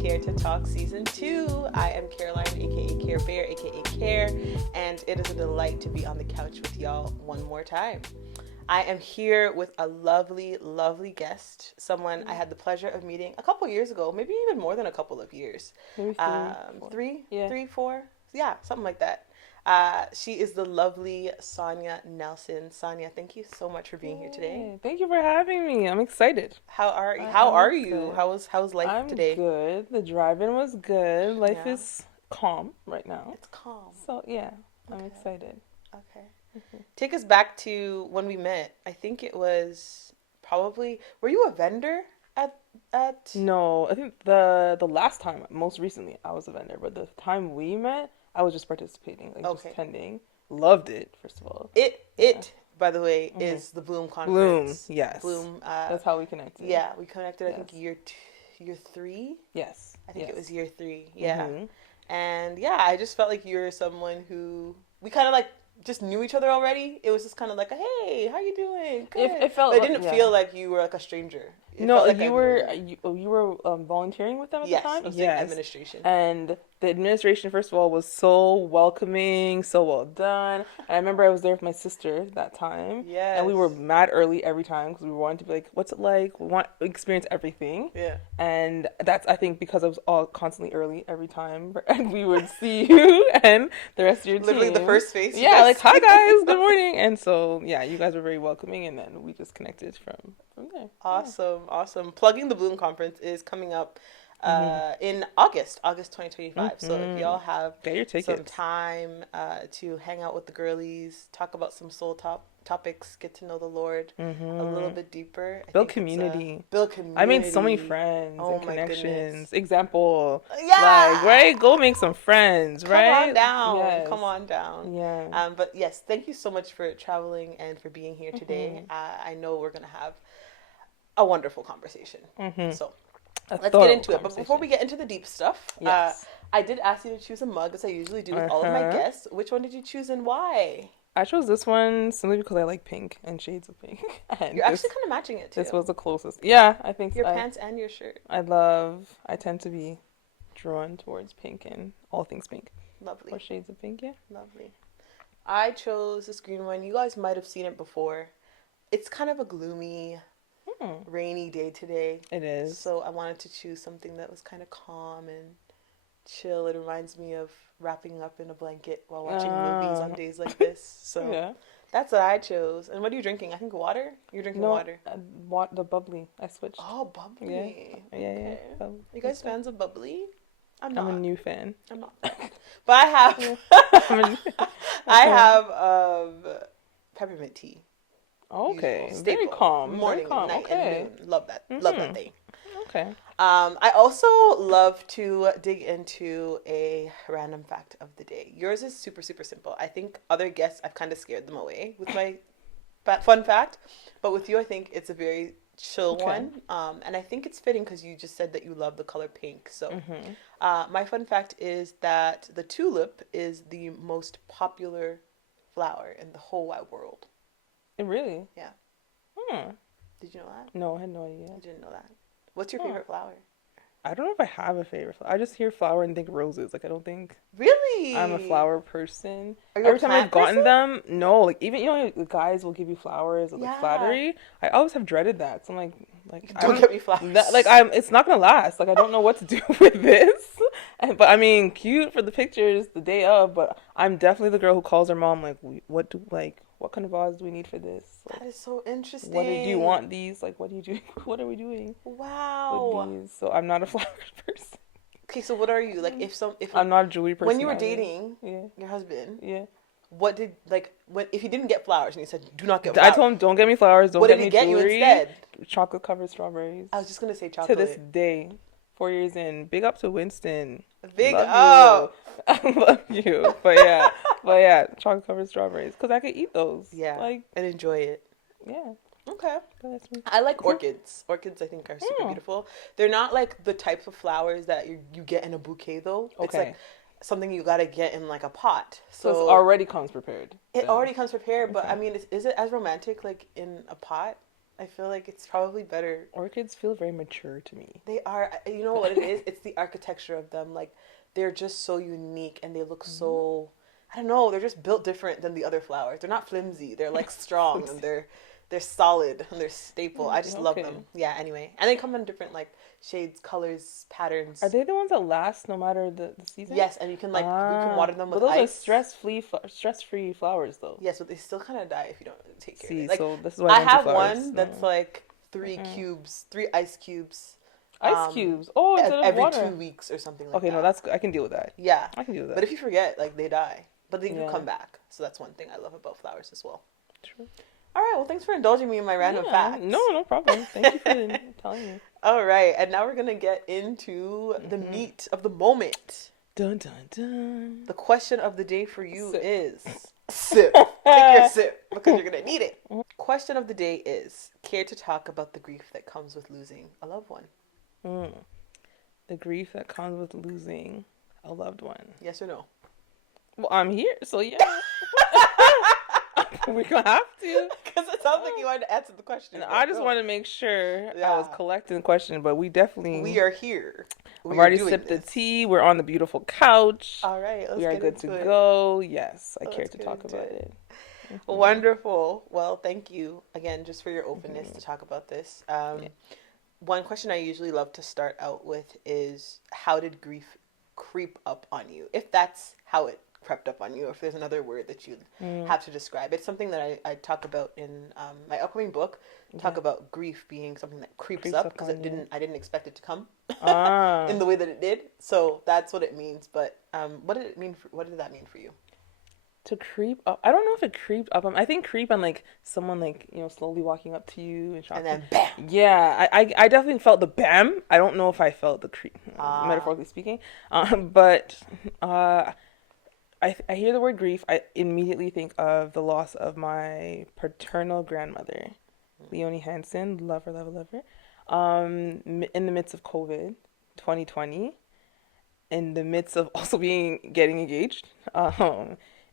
Care to Talk Season 2. I am Caroline, aka Care Bear, aka Care, and it is a delight to be on the couch with y'all one more time. I am here with a lovely, lovely guest, someone I had the pleasure of meeting a couple years ago, maybe even more than a couple of years. Maybe three, Three? Yeah. 3, 4? Yeah, something like that. She is the lovely Saunia Nelson. Saunia, thank you so much for being here today. Thank you for having me. I'm excited. How are you? How's life I'm today? good. The drive-in was good. Life Yeah. is calm right now. It's calm. So yeah, I'm Okay. excited. Okay. Take us back to when we met. I think it was probably, were you a vendor at No, I think the last time, most recently, I was a vendor, but the time we met, I was just participating, like Okay. just attending. Loved it, first of all. It by the way is the Bloom Bloom, conference. yes. Bloom That's how we connected. yeah, we connected I think Yes. year 3. Yes. I think yes. it was year 3. Yeah. Mhm. And yeah, I just felt like you're someone who we kind of like just knew each other already. It was just kind of like, hey, how you doing? Good. It felt But it like- didn't yeah. feel like you were like a stranger. It No, felt like I you knew were you. you were volunteering with them at Yes, the time? I was doing administration. And the administration, first of all, was so welcoming, so well done. And I remember I was there with my sister that time. Yes. And we were mad early every time because we wanted to be like, what's it like? We want to experience everything. Yeah. And that's, I think, because I was all constantly early every time. And we would see you and the rest of your Literally team. the first face. you Yeah, guys like, hi see. guys, good morning. And so, yeah, you guys were very welcoming. And then we just connected from there. Awesome. Plugging the Bloom conference is coming up in August 2025. So if y'all have Get your some tickets. time to hang out with the girlies, talk about some soul topics, get to know the Lord a little bit deeper. I Build think it's, community. build community. I made so many friends Oh and my connections. goodness. Example, Yeah. like, right? Go make some friends, Come right? on down. Yes. Come on down. Yeah. But yes, thank you so much for traveling and for being here today. I know we're going to have a wonderful conversation. So let's get into it. But before we get into the deep stuff, Yes. I did ask you to choose a mug, as I usually do with all of my guests. Which one did you choose and why? I chose this one simply because I like pink and shades of pink. And You're actually kind of matching it too. this was the closest. Yeah, I think Your pants and your shirt. I tend to be drawn towards pink and all things pink. Lovely. Or shades of pink, yeah. Lovely. I chose this green one. You guys might have seen it before. It's kind of a gloomy, rainy day today. It is. So I wanted to choose something that was kind of calm and chill. It reminds me of wrapping up in a blanket while watching movies on days like this. So Yeah. that's what I chose. And what are you drinking? I think water? You're drinking water. The bubbly. I switched. Oh, bubbly. Yeah. Okay. Bubbly. You guys fans of bubbly? I'm I'm not. a new fan. I'm not. But I have I have peppermint tea. Okay. Usual Very staple. calm. Morning, Very calm. night, Okay. and noon. Love that. Love that thing. Okay. I also love to dig into a random fact of the day. Yours is super, super simple. I think other guests, I've kind of scared them away with my fun fact. But with you, I think it's a very chill one. And I think it's fitting because you just said that you love the color pink. So my fun fact is that the tulip is the most popular flower in the whole wide world. Really? Yeah. Did you know that? No, I had no idea. I didn't know that. What's your favorite flower? I don't know if I have a favorite flower. I just hear flower and think roses. Like, I don't think Really? I'm a flower person. Are you a Every time I've plant gotten them, no, like, even, you know, the guys will give you flowers or, like, Yeah. flattery. I always have dreaded that. So I'm like, I Don't get me flowers. it's not gonna last. Like, I don't know what to do with this. But I mean, cute for the pictures the day of, but I'm definitely the girl who calls her mom, like, what kind of vase do we need for this? Like, That is so interesting. do you want these? Like, what do you do? What are we doing Wow. with these? So I'm not a flowers person. Okay, so what are you like? If I'm not a jewelry person. when you were either. dating Yeah. your husband, Yeah. what did if he didn't get flowers and he said, "Do not get flowers," I told him, don't get me flowers. Don't what get did he me get jewelry. you instead? Chocolate covered strawberries. I was just gonna say To chocolate. this day, 4 years in, big up to Winston. Big Love up. you. I love you. But yeah, chocolate covered strawberries because I could eat those. Yeah, Like, and enjoy it. yeah. Okay. But that's me. I like orchids. Orchids, I think, are super beautiful. They're not like the types of flowers that you get in a bouquet, though. It's Okay. like something you gotta get in like a pot. So it already comes prepared. It then. already comes prepared, but Okay. I mean, is it as romantic like in a pot I feel like it's probably better. Orchids feel very mature to me. They are, you know what it is? It's the architecture of them. Like, they're just so unique and they look so, I don't know, they're just built different than the other flowers. They're not flimsy. They're like strong and they're solid and they're staple. I just love them. Yeah, anyway. And they come in different like shades, colors, patterns. Are they the ones that last no matter the season? Yes, and you can like you can water them with but those ice. are stress-free flowers though. Yes, but they still kind of die if you don't take care See, of it. Like, so this is why I have one that's like 3 cubes, 3 ice cubes. Ice cubes. Oh, instead of every water. 2 weeks or something like that. Okay, no, that's I can deal with that. Yeah, I can deal with that. But if you forget, like they die, but they do come back. So that's one thing I love about flowers as well. True. All right, well, thanks for indulging me in my random facts. No problem. Thank you for telling me. All right, and now we're gonna get into the meat of the moment. Dun dun dun. The question of the day for you is sip. Take your sip because you're gonna need it. Question of the day is: care to talk about the grief that comes with losing a loved one? The grief that comes with losing a loved one. Yes or no? Well, I'm here, so yeah. We're gonna have to. Because it sounds like you wanted to answer the question. I just want to make sure I was collecting the question, but we are here. I've already sipped the tea. We're on the beautiful couch. All right, we are good to go. Yes, I care to talk about it. Wonderful. Well, thank you again just for your openness to talk about this. One question I usually love to start out with is, how did grief creep up on you? If that's how it crept up on you, or if there's another word that you'd have to describe. It's something that I talk about in my upcoming book. Talk about grief being something that creeps up because I didn't expect it to come in the way that it did. So that's what it means. But what did it mean? What did that mean for you? To creep up, I don't know if it creeped up. I think creep on like someone like slowly walking up to you and then bam. Yeah, I definitely felt the bam. I don't know if I felt the creep, metaphorically speaking. But I hear the word grief. I immediately think of the loss of my paternal grandmother, Leonie Hansen. Love her. In the midst of COVID, 2020, in the midst of also getting engaged.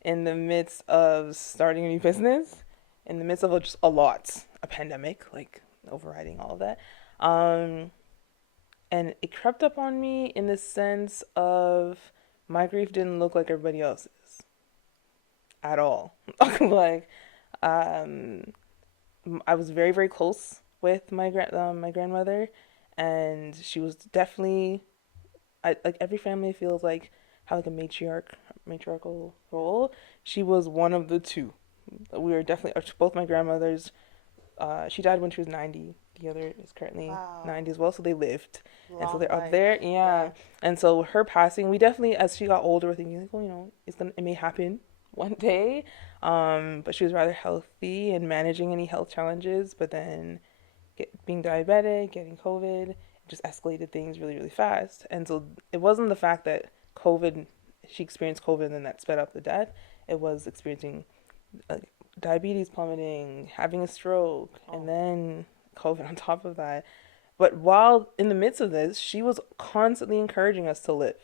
In the midst of starting a new business, in the midst of just a pandemic, like overriding all of that. And it crept up on me in the sense of my grief didn't look like everybody else's at all. Like, I was very, very close with my grandmother, and she was definitely, like every family feels like have like a matriarchal role. She was one of the two. We were definitely both my grandmothers. She died when she was 90. The other is currently 90 as well, so they lived. Long and so they're life. up there. Yeah. And so her passing, we definitely, as she got older, were thinking like, well, it may happen one day. But she was rather healthy and managing any health challenges, but then being diabetic, getting COVID, just escalated things really, really fast. And so it wasn't the fact that she experienced COVID and then that sped up the death. It was experiencing diabetes plummeting, having a stroke, and then COVID on top of that. But while in the midst of this, she was constantly encouraging us to live.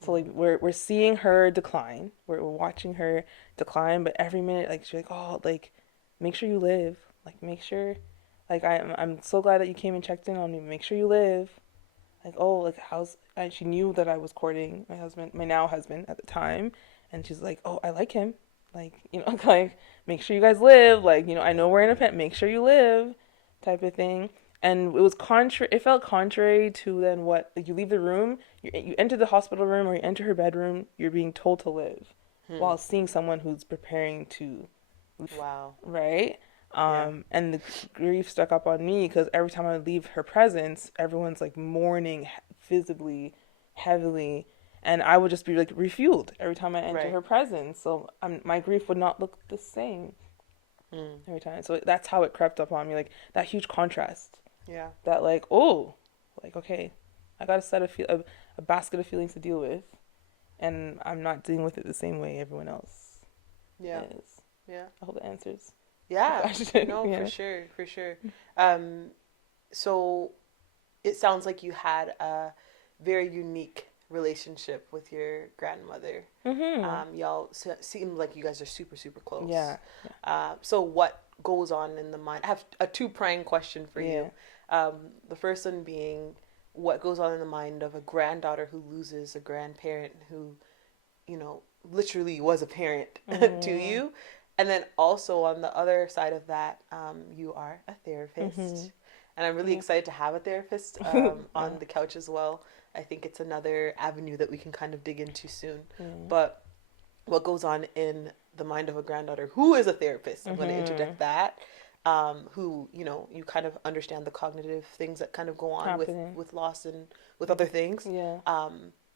So like we're seeing her decline. We're watching her decline, but every minute like she's like, oh, like make sure you live. Like make sure, like I'm so glad that you came and checked in on me. Make sure you live. Like, oh, like and she knew that I was courting my now husband at the time, and she's like, oh, I like him. Like, like make sure you guys live. Like, I know we're in a make sure you live, type of thing. And it was it felt contrary to then what, like you leave the room, you enter the hospital room or you enter her bedroom, you're being told to live while seeing someone who's preparing to leave. Wow. Right? And the grief stuck up on me because every time I would leave her presence, everyone's like mourning visibly, heavily, and I would just be like refueled every time I enter her presence. So my grief would not look the same every time. So that's how it crept up on me, like that huge contrast. Yeah. That like, oh, like, okay, I got a set of a basket of feelings to deal with, and I'm not dealing with it the same way everyone else is. Yeah. I hope that answers. Yeah. No, for sure. So it sounds like you had a very unique relationship with your grandmother. Y'all seem like you guys are super, super close. Yeah. So what goes on in the mind. I have a two prime question for you. The first one being, what goes on in the mind of a granddaughter who loses a grandparent who, literally was a parent to you? And then also on the other side of that, you are a therapist. And I'm really excited to have a therapist on the couch as well. I think it's another avenue that we can kind of dig into soon. But what goes on in the mind of a granddaughter who is a therapist? I'm going to interject that. Who, you kind of understand the cognitive things that kind of go on with loss and with other things.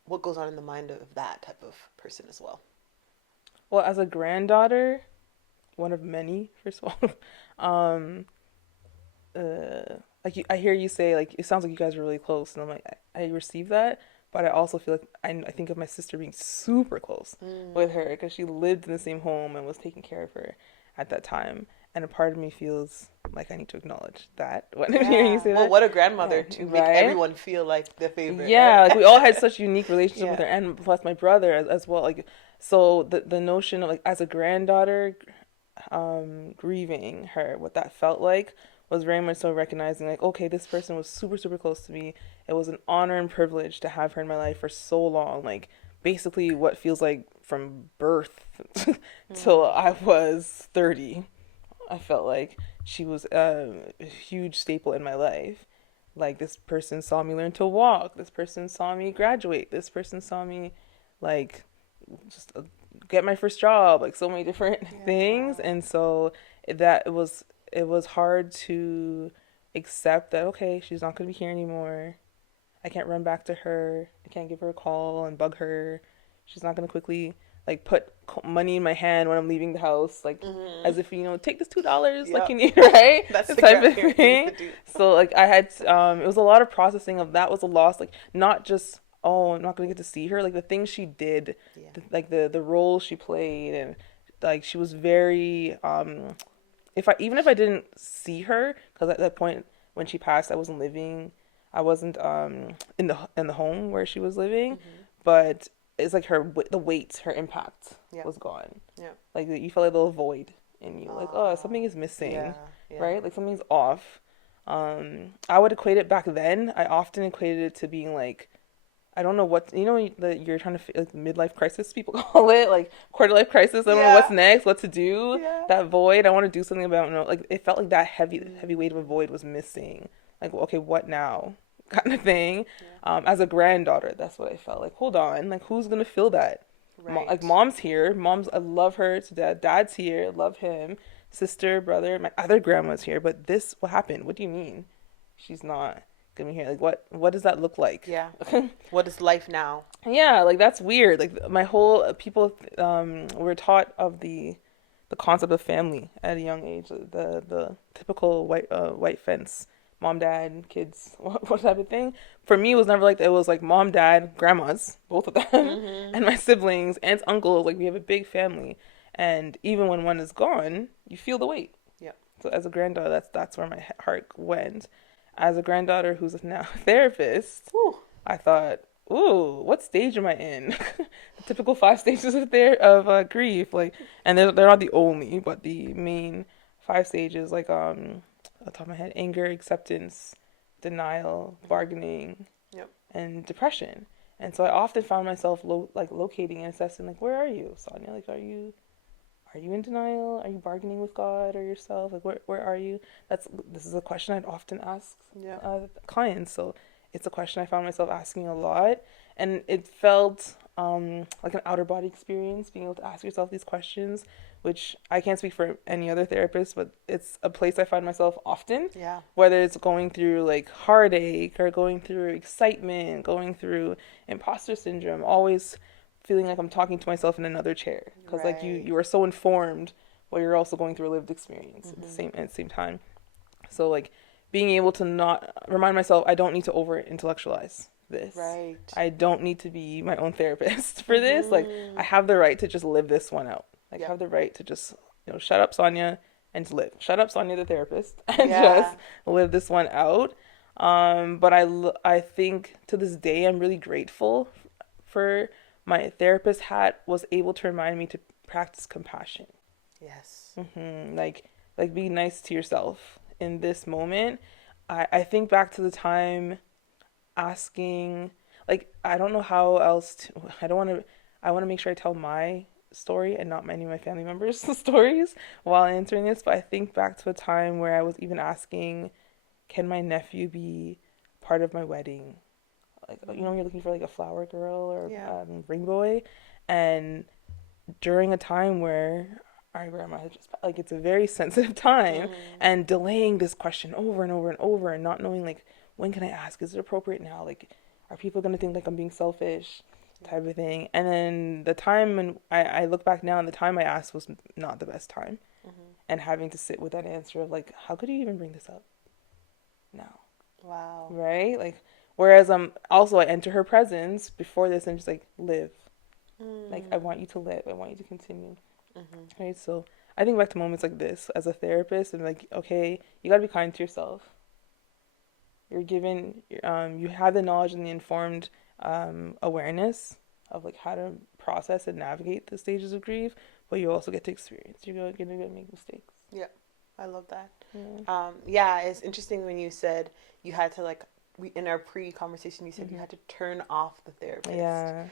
What goes on in the mind of that type of person as well? Well, as a granddaughter, one of many, first of all, like I hear you say, like, it sounds like you guys are really close, and I'm like, I receive that, but I also feel like I think of my sister being super close with her because she lived in the same home and was taking care of her at that time. And a part of me feels like I need to acknowledge that when I'm hearing you say that. Well, what a grandmother to make everyone feel like the favorite. Yeah, like we all had such unique relationship with her, and plus my brother as well. Like, so the notion of, like, as a granddaughter, grieving her, what that felt like was very much so recognizing, like, okay, this person was super, super close to me. It was an honor and privilege to have her in my life for so long. Like, basically what feels like from birth till I was 30. I felt like she was a huge staple in my life. Like, this person saw me learn to walk. This person saw me graduate. This person saw me, like, just get my first job. Like, so many different things. And so it was hard to accept that, okay, she's not going to be here anymore. I can't run back to her. I can't give her a call and bug her. She's not going to quickly, like, put money in my hand when I'm leaving the house, like, as if, take this $2 like you need, right? That's the type of thing. So, like, I had it was a lot of processing of that was a loss, like, not just, oh, I'm not gonna get to see her, like, the things she did, like the role she played, and, like, she was very if I didn't see her, because at that point when she passed, I wasn't in the home where she was living, but it's like the weight, her impact was gone. Like, you felt like a little void in you, like, oh, something is missing, right? Like, something's off. I would equate it back then. I often equated it to being like, I don't know what, you're trying to, like, midlife crisis, people call it, like, quarter life crisis. I don't know what's next, what to do. That void, I want to do something about, like, it felt like that heavy weight of a void was missing. Like, okay, what now? Kind of thing. As a granddaughter, that's what I felt like. Hold on, like, who's gonna fill that? Like, mom's here. I love her to death. Dad's here, love him. Sister, brother, my other grandma's here. But this, what happened? What do you mean she's not gonna be here? Like, what does that look like? What is life now? Like, that's weird. Like, my whole people were taught of the concept of family at a young age. The typical white fence. Mom, dad, kids, what type of thing. For me, it was never like that. It was like mom, dad, grandmas, both of them, and my siblings, aunts, uncles. Like, we have a big family, and even when one is gone, you feel the weight. So as a granddaughter, that's where my heart went. As a granddaughter who's now a therapist, I thought, ooh, what stage am I in? The typical 5 stages of grief, like, and they're not the only, but the main 5 stages, like, off the top of my head, anger, acceptance, denial, bargaining, and depression. And so I often found myself locating and assessing, like, where are you, Saunia? Like, are you in denial? Are you bargaining with God or yourself? Like, where are you? This is a question I'd often ask clients. So it's a question I found myself asking a lot, and it felt like an outer body experience, being able to ask yourself these questions, which I can't speak for any other therapist, but it's a place I find myself often. Whether it's going through, like, heartache or going through excitement, going through imposter syndrome, always feeling like I'm talking to myself in another chair, because like you are so informed while you're also going through a lived experience at the same time. So, like, being able to not remind myself, I don't need to over intellectualize this. I don't need to be my own therapist for this. Like, I have the right to just live this one out. Like, I have the right to just, shut up, Saunia, and to live. Shut up, Saunia, the therapist, and just live this one out. But I think to this day, I'm really grateful for my therapist hat was able to remind me to practice compassion. Like, like be nice to yourself in this moment. I think back to the time asking, like, I don't know how else to, I want to make sure I tell my story and not any of my family members' stories while answering this, but I think back to a time where I was even asking, can my nephew be part of my wedding? Like, you know, you're looking for like a flower girl or ring boy, and during a time where our grandma had just, like, it's a very sensitive time, and delaying this question over and over and over, and not knowing, like, when can I ask? Is it appropriate now? Like, are people going to think like I'm being selfish? Type of thing. And then the time, and I look back now, and the time I asked was not the best time. And having to sit with that answer of, like, how could you even bring this up now? Wow. Right? Like, whereas I enter her presence before this and just like, live. Like, I want you to live. I want you to continue. Right? So I think back to moments like this as a therapist, and like, okay, you got to be kind to yourself. You're given, you have the knowledge and the informed awareness of like how to process and navigate the stages of grief, but you also get to experience. You're going to make mistakes. Yeah, I love that. Yeah, it's interesting when you said you had to, like, in our pre-conversation, you said you had to turn off the therapist. Yeah.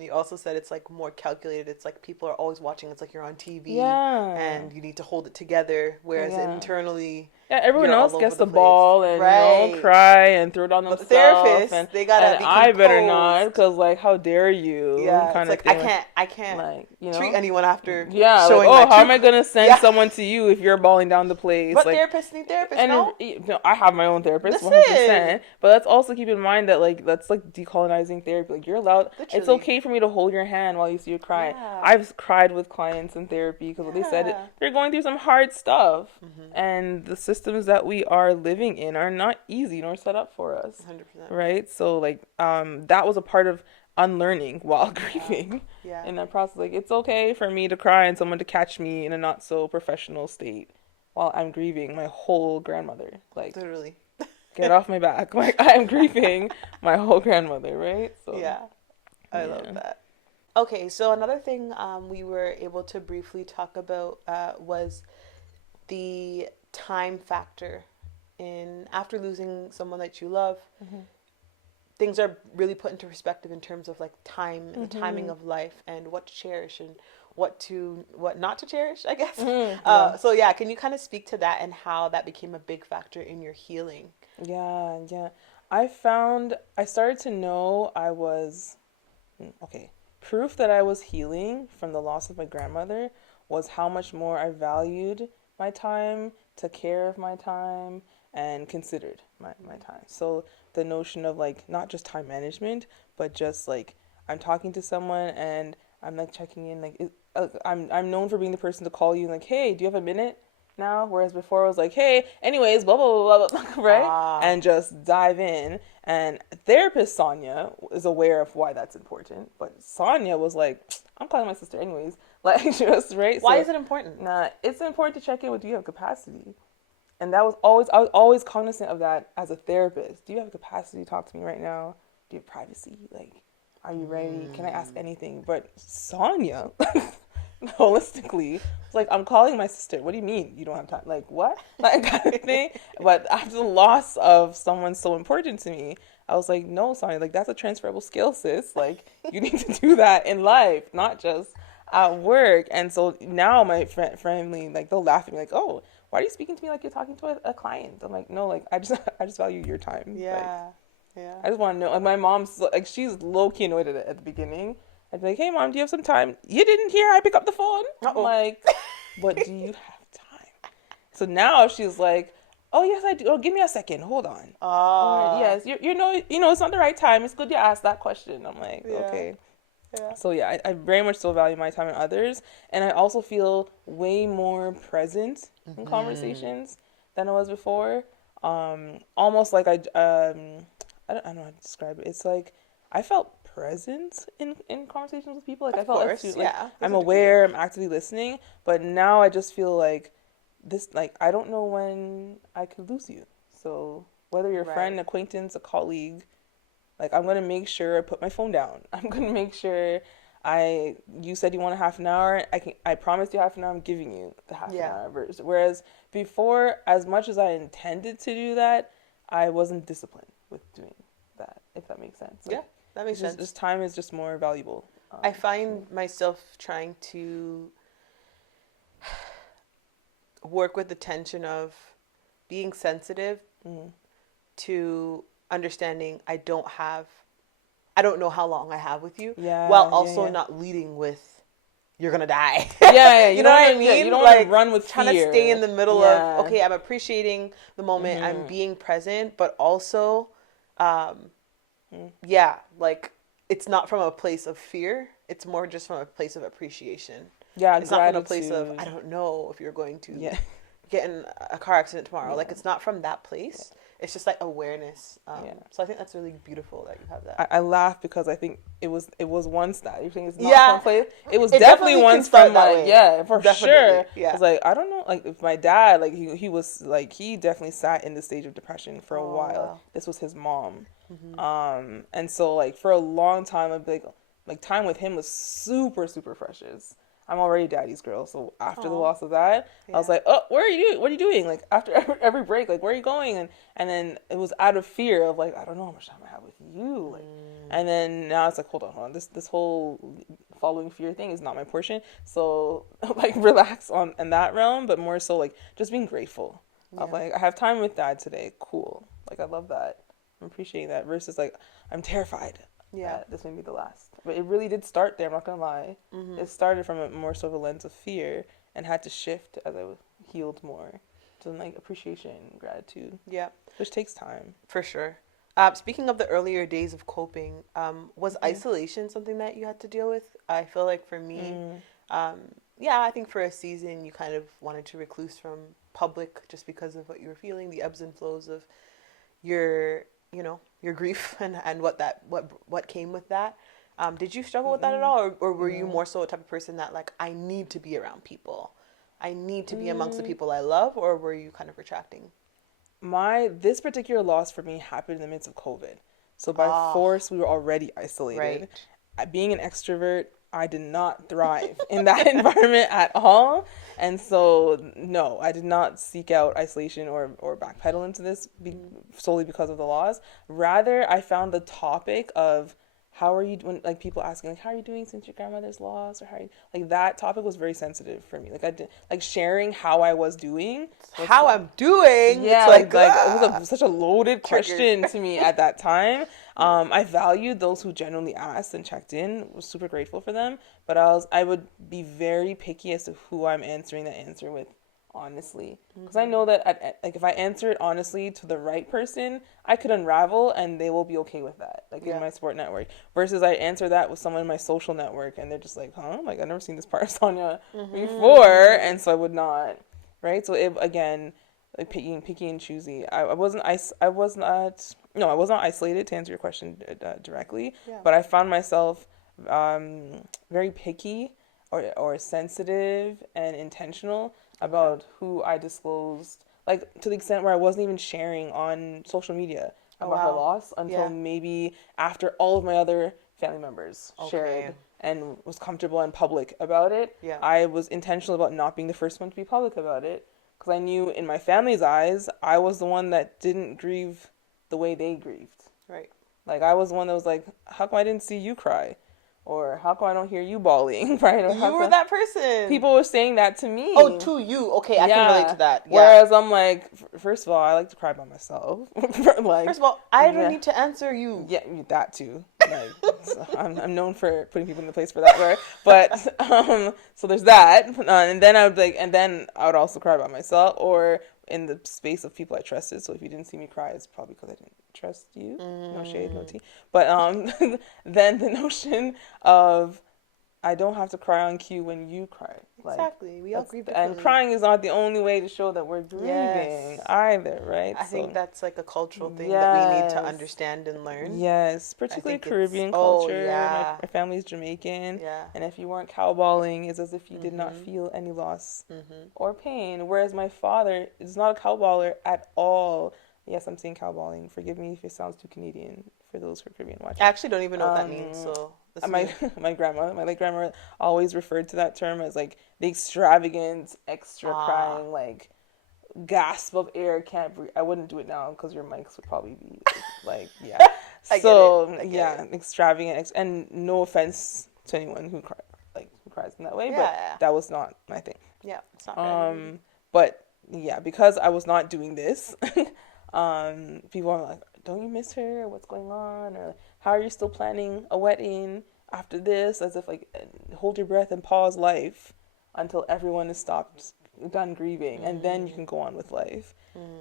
You also said it's like more calculated. It's like people are always watching. It's like you're on TV, and you need to hold it together. Whereas internally, everyone else gets the ball and you know, cry and throw down themselves. But the therapist, and they gotta be composed. I better not, because like, how dare you? Yeah, kind it's of like thing. I can't like, you know, treat anyone after. Yeah, showing like, my how am I gonna send someone to you if you're bawling down the place? But like, therapists need therapists. And no? I have my own therapist, 100%. But let's also keep in mind that, like, that's like decolonizing therapy. Like, you're allowed. Literally. It's okay for me to hold your hand while you see you cry. Yeah. I've cried with clients in therapy because they said they're going through some hard stuff, and the systems that we are living in are not easy nor set up for us. 100%. Right. So like, that was a part of unlearning while grieving. In that process. Like, it's okay for me to cry and someone to catch me in a not so professional state while I'm grieving my whole grandmother. Like, literally. Get off my back. Like, I'm grieving my whole grandmother, right? So I love that. Okay, so another thing we were able to briefly talk about was the time factor in after losing someone that you love. Things are really put into perspective in terms of like time and the timing of life and what to cherish and what not to cherish, I guess. So yeah, can you kind of speak to that and how that became a big factor in your healing? Yeah. I started to know I was, proof that I was healing from the loss of my grandmother was how much more I valued my time, took care of my time, and considered my time. So the notion of like, not just time management, but just like, I'm talking to someone and I'm like checking in, like, I'm known for being the person to call you and like, hey, do you have a minute now? Whereas before I was like, hey, anyways, blah, blah, blah, blah, blah, right? And just dive in. And therapist Saunia is aware of why that's important. But Saunia was like, I'm calling my sister anyways. Like, just, right? Why is it important? It's important to check in with, do you have capacity? And I was always cognizant of that as a therapist. Do you have capacity to talk to me right now? Do you have privacy? Like, are you ready? Can I ask anything? But Saunia, holistically, it's like, I'm calling my sister. What do you mean you don't have time? Like, what? Like, kind of thing. But after the loss of someone so important to me, I was like, no, Saunia, like, that's a transferable skill, sis. Like, you need to do that in life, not just at work. And so now my family, like, they'll laugh at me like, oh, why are you speaking to me like you're talking to a client? I'm like, no, like, I just value your time. Yeah. I just want to know. Like, my mom's like, she's low key annoyed at the beginning. I'd be like, hey mom, do you have some time? You didn't hear I pick up the phone. I'm like, but do you have time? So now she's like, oh yes I do. Oh, give me a second. Hold on. Yes, you know it's not the right time. It's good you ask that question. I'm like, okay. Yeah. So yeah, I very much still value my time and others, and I also feel way more present in conversations than I was before. Almost like I don't know how to describe it. It's like I felt present in conversations with people. Like, I felt like I'm aware, I'm actively listening, but now I just feel like this, like, I don't know when I could lose you. So whether you're a friend, acquaintance, a colleague, like, I'm going to make sure I put my phone down. I'm going to make sure You said you want a half an hour. I promised you half an hour. I'm giving you the half an hour. Whereas before, as much as I intended to do that, I wasn't disciplined with doing that, if that makes sense. Yeah, that makes sense. This time is just more valuable. I find myself trying to work with the tension of being sensitive to understanding I don't know how long I have with you, while also not leading with you're gonna die. You know what I mean? Yeah, you don't want to run with trying fear. To stay in the middle of, okay, I'm appreciating the moment, I'm being present, but also, like, it's not from a place of fear. It's more just from a place of appreciation. Yeah, it's not from a place of, I don't know if you're going to get in a car accident tomorrow. Like, it's not from that place. It's just like awareness. So I think that's really beautiful that you have that. I laugh because I think it was once that you think it's not from place. It was definitely once from like for sure. Yeah. It's like I don't know, like if my dad he was like he definitely sat in the stage of depression for a while. Wow. This was his mom, and so like for a long time I'd be like time with him was super super precious. I'm already daddy's girl, so after the loss of that, I was like, "Oh, where are you? What are you doing?" Like after every break, like where are you going? And then it was out of fear of like, I don't know how much time I have with you. Like, and then now it's like, hold on, this whole following fear thing is not my portion. So like relax in that realm, but more so like just being grateful of like I have time with dad today. Cool, like I love that. I'm appreciating that versus like I'm terrified. Yeah, this may be the last. But it really did start there, I'm not gonna lie. It started from a more so of a lens of fear and had to shift as I healed more to like appreciation, gratitude. Yeah. Which takes time. For sure. Speaking of the earlier days of coping, was isolation something that you had to deal with? I feel like for me, I think for a season you kind of wanted to recluse from public just because of what you were feeling, the ebbs and flows of your grief and what came with that. Did you struggle with that at all, or were you more so a type of person that like I need to be around people, I need to be amongst the people I love, or were you kind of retracting? This particular loss for me happened in the midst of COVID, so by force we were already isolated. Right. Being an extrovert, I did not thrive in that environment at all, and so no, I did not seek out isolation or backpedal into this solely because of the loss. Rather, I found the topic of how are you doing, like people asking like how are you doing since your grandmother's loss, or how are you, like that topic was very sensitive for me. Like I did like sharing how I was doing. How I'm doing. Yeah, like it was such a loaded question to me at that time. I valued those who genuinely asked and checked in. Was super grateful for them, but I would be very picky as to who I'm answering that answer with honestly, because I know that like if I answer it honestly to the right person, I could unravel and they will be okay with that, like in my support network, versus I answer that with someone in my social network and they're just like, like I've never seen this part of Saunia before, and so I would not, right? So it, again, like picky and choosy. I wasn't isolated, to answer your question directly, but I found myself very picky or sensitive and intentional about who I disclosed, like to the extent where I wasn't even sharing on social media about the loss until maybe after all of my other family members shared and was comfortable and public about it. I was intentional about not being the first one to be public about it, because I knew in my family's eyes I was the one that didn't grieve the way they grieved. Right. Like I was the one that was like, how come I didn't see you cry? Or how come I don't hear you bawling, right? Or you were that person. People were saying that to me. Oh, to you. Okay, I can relate to that. Yeah. Whereas I'm like, first of all, I like to cry by myself. Like, first of all, I don't need to answer you. Yeah, that too. Like, I'm known for putting people in the place for that, right? But so there's that, and then I would also cry by myself or in the space of people I trusted. So if you didn't see me cry, it's probably because I didn't trust you. No shade, no tea. But then the notion of I don't have to cry on cue when you cry. Like, exactly. We all grieve differently. And crying is not the only way to show that we're grieving either, right? I think that's like a cultural thing that we need to understand and learn. Yes, particularly Caribbean culture. My family's Jamaican. Yeah. And if you weren't cowballing, it's as if you did not feel any loss or pain. Whereas my father is not a cowballer at all. Yes, I'm saying cowballing. Forgive me if it sounds too Canadian for those who are Caribbean watching. I actually don't even know what that means. So That's my new. my late grandma always referred to that term as like the extravagant, extra Ah, crying, like gasp of air, can't breathe. I wouldn't do it now because your mics would probably be like, yeah. I get it. So I get yeah, it. extravagant, and no offense to anyone who who cries in that way, Yeah, but yeah, that was not my thing. yeah. It's not for everybody. But yeah, because I was not doing this, people are like, "Don't you miss her? What's going on?" Or "How are you still planning a wedding after this?" As if like, hold your breath and pause life until everyone is stopped, done grieving, and then you can go on with life.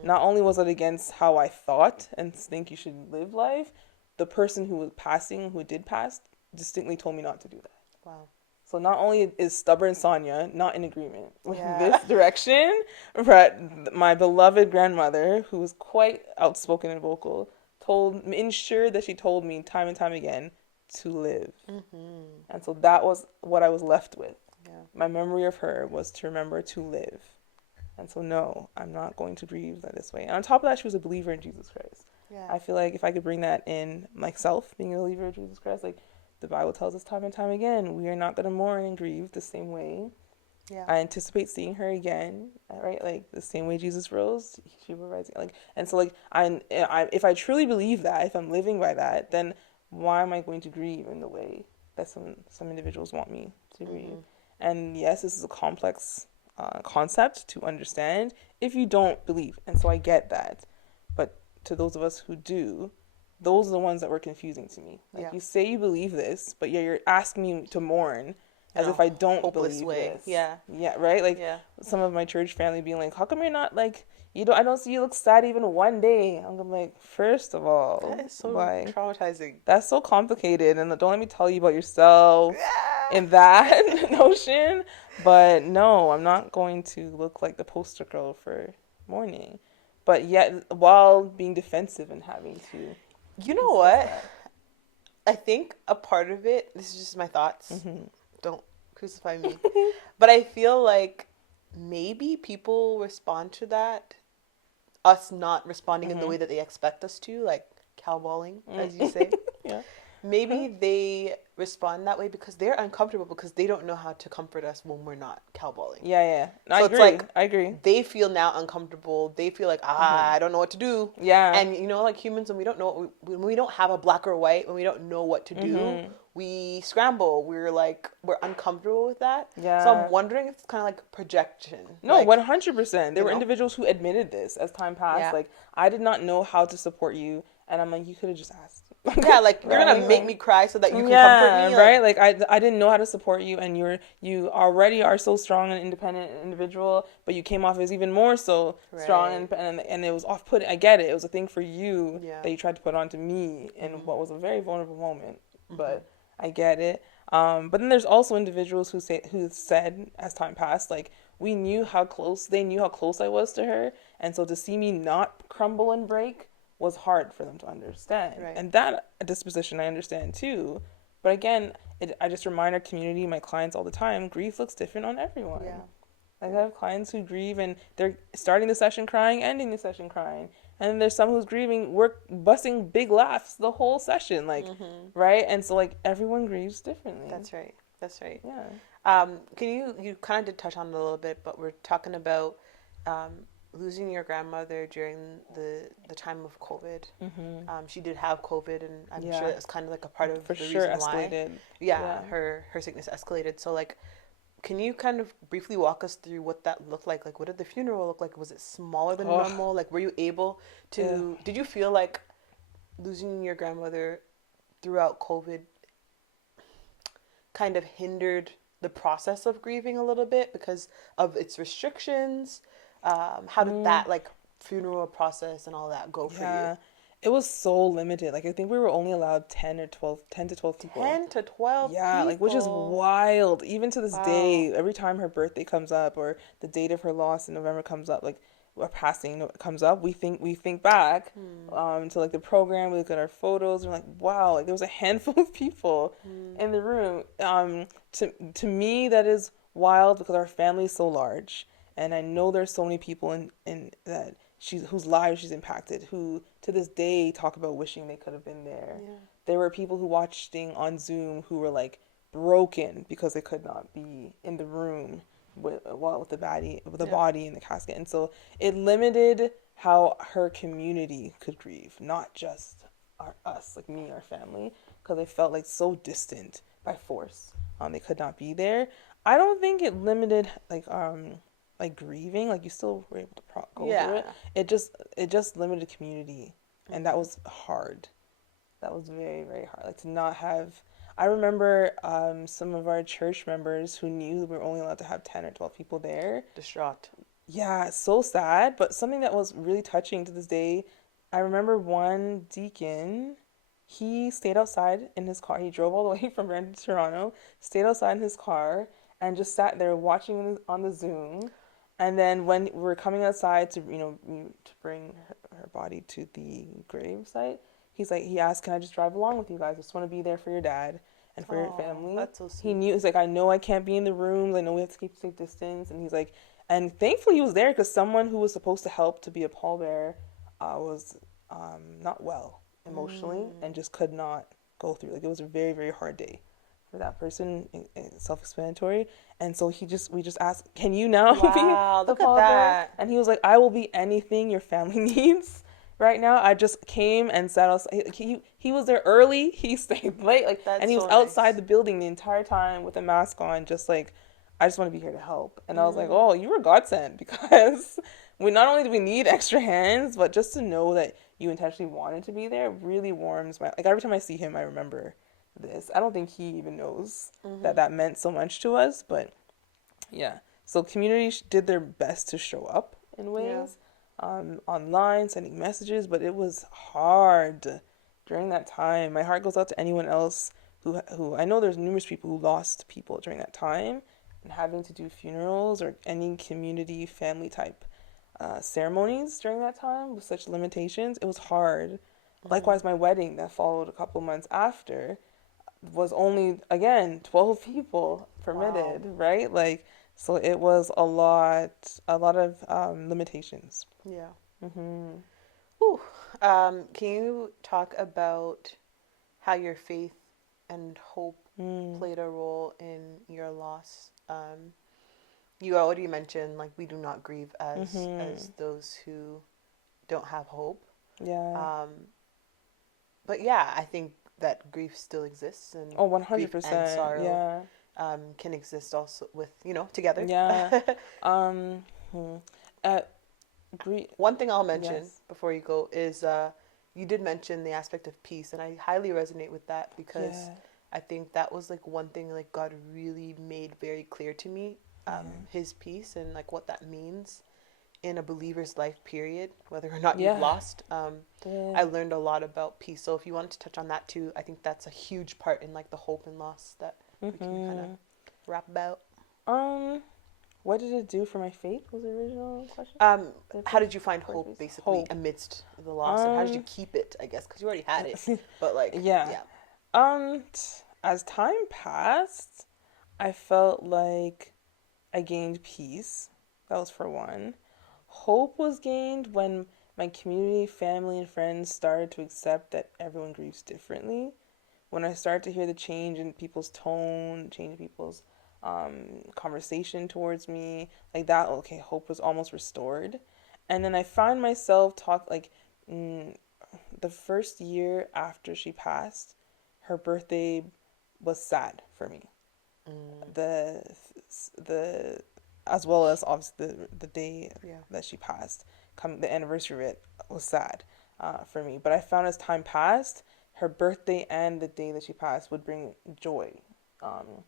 Not only was it against how I thought and think you should live life, the person who was passing, who did pass, distinctly told me not to do that. Wow. So not only is stubborn Saunia not in agreement with Yeah. this direction, but my beloved grandmother, who was quite outspoken and vocal, ensured that she told me time and time again to live. And so that was what I was left with. Yeah. My memory of her was to remember to live. And so no, I'm not going to grieve that this way. And on top of that, she was a believer in Jesus Christ. Yeah. I feel like if I could bring that in myself, being a believer in Jesus Christ, like the Bible tells us time and time again, we are not going to mourn and grieve the same way. Yeah. I anticipate seeing her again, right? Like the same way Jesus rose, she will rise again. Like, and so like if I truly believe that, if I'm living by that, then why am I going to grieve in the way that some individuals want me to grieve? And yes, this is a complex concept to understand if you don't believe, and so I get that. But to those of us who do, those are the ones that were confusing to me. Like Yeah. you say you believe this, but yeah, you're asking me to mourn as In if a I don't hopeless believe way. this. Yeah. Yeah, right? Like Yeah. some of my church family being like, "How come you're not like I don't see you look sad even one day." I'm like, first of all, That is so like traumatizing. that's so complicated, and don't let me tell you about yourself Yeah. in that notion. But no, I'm not going to look like the poster girl for mourning. But yet, while being defensive and having to You know discuss what? that. I think a part of it, this is just my thoughts. Mm-hmm. Don't crucify me. But I feel like maybe people respond to that, us not responding in the way that they expect us to, like cowballing, as you say. Yeah. Maybe they respond that way because they're uncomfortable because they don't know how to comfort us when we're not cowballing. Yeah, yeah. No, I So agree. it's like I agree. they feel now uncomfortable. They feel like, I don't know what to do. Yeah. And you know, like humans, when we don't know, when we don't have a black or white, when we don't know what to do, we scramble. We're uncomfortable with that. Yeah. So I'm wondering if it's kind of like projection. No, like, 100%. There were know? individuals who admitted this as time passed. Yeah. Like, I did not know how to support you. And I'm like, you could have just asked. Yeah, like you're gonna Right? make me cry so that you can comfort me. Like, right. Like I didn't know how to support you, and you already are so strong and independent individual, but you came off as even more so strong and it was off putting. I get it. It was a thing for you that you tried to put onto me in what was a very vulnerable moment. But I get it. But then there's also individuals who said as time passed, like they knew how close I was to her, and so to see me not crumble and break was hard for them to understand. Right. And that disposition I understand too. But again, I just remind our community, my clients all the time, grief looks different on everyone. Yeah. Like I have clients who grieve and they're starting the session crying, ending the session crying. And then there's some who's grieving, we're busting big laughs the whole session, like, right? And so like everyone grieves differently. That's right. That's right. Yeah. Can you kind of did touch on it a little bit, but we're talking about losing your grandmother during the time of COVID. She did have COVID, and I'm sure that's kind of like a part of For the sure reason escalated. why. Yeah, her sickness escalated. So like, can you kind of briefly walk us through what that looked like? Like, what did the funeral look like? Was it smaller than normal? Like, were you able to? Did you feel like losing your grandmother throughout COVID kind of hindered the process of grieving a little bit because of its restrictions? How did that like funeral process and all that go for you? It was so limited. Like I think we were only allowed 10 to 12 people. 10 to 12 Yeah, people. like which is wild. Even to this day, every time her birthday comes up or the date of her loss in November comes up, like or passing comes up, we think back to like the program. We look at our photos. We're like, wow, like there was a handful of people in the room. To me, that is wild because our family is so large. And I know there's so many people in whose lives she's impacted, who to this day talk about wishing they could have been there. Yeah. there were people who watching on Zoom who were like broken because they could not be in the room with the Yeah. body in the casket. And so it limited how her community could grieve, not just us, like me, our family, because they felt like so distant by force. They could not be there. I don't think it limited like grieving. Like you still were able to go through it. Yeah. It just limited community, and that Mhm. was hard. That was very, very hard. Like to not have. I remember some of our church members who knew we were only allowed to have 10 or 12 people there. Distraught. Yeah, so sad, but something that was really touching to this day. I remember one deacon, he stayed outside in his car. He drove all the way from Brandon to Toronto, stayed outside in his car, and just sat there watching on the Zoom. And then when we were coming outside to, to bring her body to the grave site, he asked, "Can I just drive along with you guys? I just want to be there for your dad and for your Oh, family." that's so He sweet. knew, he's like, "I know I can't be in the rooms. I know we have to keep safe distance." And he's like, and thankfully he was there because someone who was supposed to help to be a pallbearer was not well emotionally Mm. and just could not go through. Like it was a very, very hard day for that person, self-explanatory. And so we just asked, "Can you now be Wow, the look at pallbearer?" that. And he was like, "I will be anything your family needs. Right now, I just came and sat outside." He was there early. He stayed late, like, and That's he was so outside nice. the building the entire time with a mask on, just like, "I just want to be here to help." And I was like, Mm. "Oh, you were godsend," because we not only do we need extra hands, but just to know that you intentionally wanted to be there really warms my, like, every time I see him, I remember this. I don't think he even knows that Mhm. that meant so much to us, but yeah. So community did their best to show up in Yeah. ways, online, sending messages, but it was hard during that time. My heart goes out to anyone else who I know there's numerous people who lost people during that time, and having to do funerals or any community family type ceremonies during that time with such limitations. It was hard. Mhm. Likewise, my wedding that followed a couple months after was only, again, 12 people Wow. permitted, right? Like, so it was a lot of limitations. Yeah. Mm-hmm. Ooh. Can you talk about how your faith and hope Mm. played a role in your loss? You already mentioned like we do not grieve Mm-hmm. as those who don't have hope. Yeah. Um, but yeah, I think that grief still exists, and Oh, grief and 100%. sorrow Yeah. can exist also with together. Yeah. Um, hmm. uh, One thing I'll mention yes. before you go is you did mention the aspect of peace, and I highly resonate with that because Yeah. I think that was like one thing like God really made very clear to me, Yeah. His peace and like what that means in a believer's life period, whether or not you've Yeah. lost. Yeah. I learned a lot about peace. So if you wanted to touch on that too, I think that's a huge part in like the hope and loss that we can kind of Mm-hmm. rap about. Um, what did it do for my faith was the original question? The How first did you find part hope was basically hope. amidst the loss, and how did you Um, keep it? I guess because you already had it, but like, yeah. yeah. As time passed, I felt like I gained peace. That was for one. Hope was gained when my community, family, and friends started to accept that everyone grieves differently. When I started to hear the change in people's tone, change in people's conversation towards me, like that, okay, hope was almost restored. And then I found myself mm, the first year after she passed, her birthday was sad for me. Mm, The the as well as obviously the day yeah. that she passed, come the anniversary of it was sad for me. But I found as time passed, her birthday and the day that she passed would bring joy, um,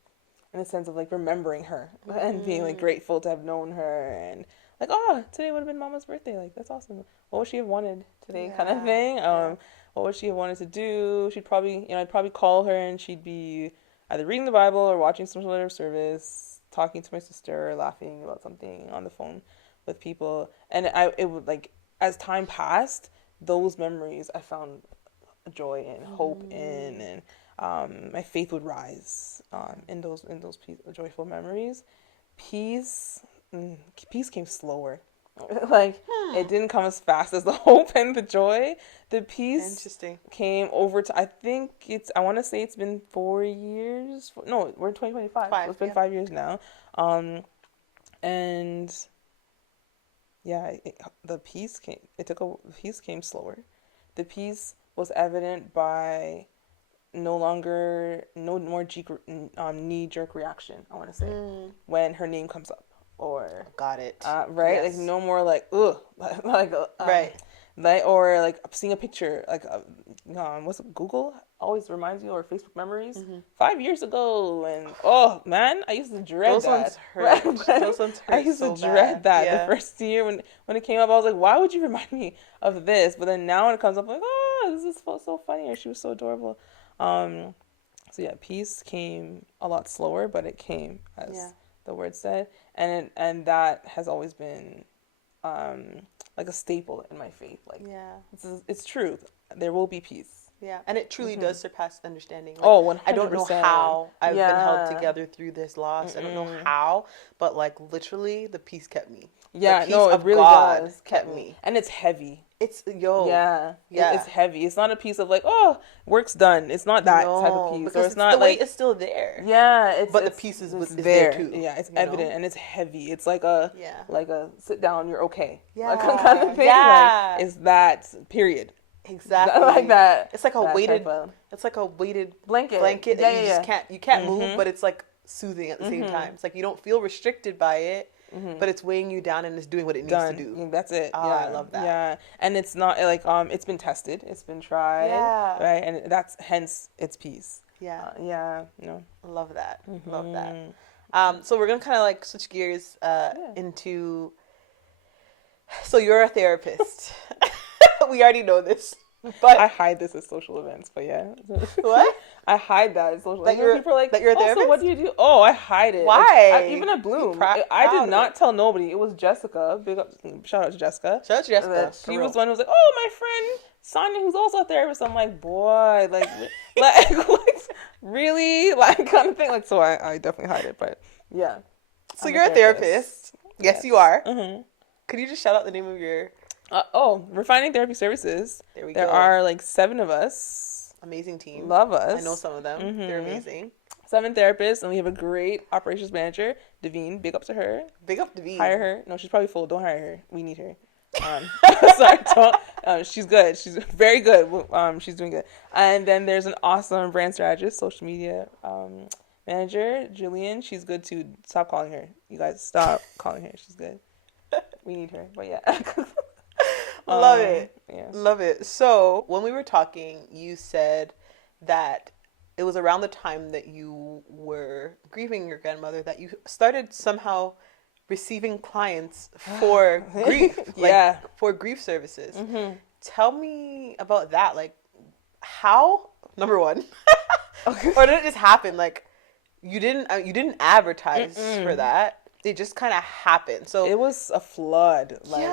in the sense of like remembering her and being like Mm, grateful to have known her and like, oh, today would have been Mama's birthday, like that's awesome. What would she have wanted today, kind of yeah. thing. Yeah. What would she have wanted to do? She'd probably, I'd probably call her and she'd be either reading the Bible or watching some sort of service, talking to my sister, laughing about something on the phone with people. And it would like, as time passed, those memories I found joy and hope in, Mm, and my faith would rise yeah. in those joyful memories. Peace, peace came slower. Like, it didn't come as fast as the hope and the joy. The peace Interesting. came over to, I want to say it's been 4 years. No, we're in 2025. So it's been 5 years now. And yeah, the peace came, the peace came slower. The peace was evident by no more knee-jerk reaction, I want to say, when her name comes up. Or got it. Right? Yes. Like, no more like, ugh. Like, right. Like, or like seeing a picture, like, what's it, Google always reminds you, or Facebook memories, 5 years ago, and oh man, I used to dread those that. Ones hurt. Those ones hurt. I used to dread that the first year when it came up. I was like, why would you remind me of this? But then now when it comes up, I'm like, oh, this is so funny, or she was so adorable. So yeah, peace came a lot slower, but it came, as the word said, and that has always been like a staple in my faith. Like, it's truth. There will be peace. Yeah, and it truly does surpass understanding. Like, 100%. I don't know how I've been held together through this loss. I don't know how, but like literally, the peace kept me. Yeah, the peace of really God does kept me. And it's heavy. It's it's heavy. It's not a piece of like, oh, work's done. It's not that type of piece. Because or it's not the like weight is still there. Yeah, but the piece is there too. Yeah, it's evident and it's heavy. It's like a sit down, you're okay. Yeah, like kind of thing. Yeah, like, is that period? Exactly. Like that. It's like a weighted. It's like a weighted blanket. And you can't move, but it's like soothing at the same time. It's like you don't feel restricted by it. But it's weighing you down and it's doing what it needs to do. That's it. I love that. Yeah, and it's not like it's been tested, it's been tried, right, and that's hence its peace. I love that. Love that. Mm-hmm. So we're gonna kind of like switch gears into. So you're a therapist. We already know this. But I hide this at social events, but yeah. What? I hide that at social events. People are like, that you're a therapist? So what do you do? Oh, I hide it. Why? Like, even at Bloom. I did not tell nobody. It was Jessica. Big up, shout out to Jessica. Shout out to Jessica. She was the one who was like, oh, my friend Saunia, who's also a therapist. I'm like, boy, like really? Like, kind of thing. Like, so I definitely hide it, but yeah. So you're a therapist. Yes, you are. Mm-hmm. Could you just shout out the name of your... Refining Therapy Services. There we go. There are like 7 of us. Amazing team. Love us. I know some of them. Mm-hmm. They're amazing. 7 therapists, and we have a great operations manager, Devine. Big up to her. Big up Devine. Hire her. No, she's probably full. Don't hire her. We need her. Sorry, don't. She's good. She's very good. She's doing good. And then there's an awesome brand strategist, social media manager, Julian. She's good too. Stop calling her. You guys, stop calling her. She's good. We need her. But yeah. Love it. Yeah. Love it. So when we were talking, you said that it was around the time that you were grieving your grandmother that you started somehow receiving clients for grief, for grief services. Mm-hmm. Tell me about that. Like, how? Number one, or did it just happen? Like, you didn't advertise for that. It just kind of happened. So it was a flood. Like,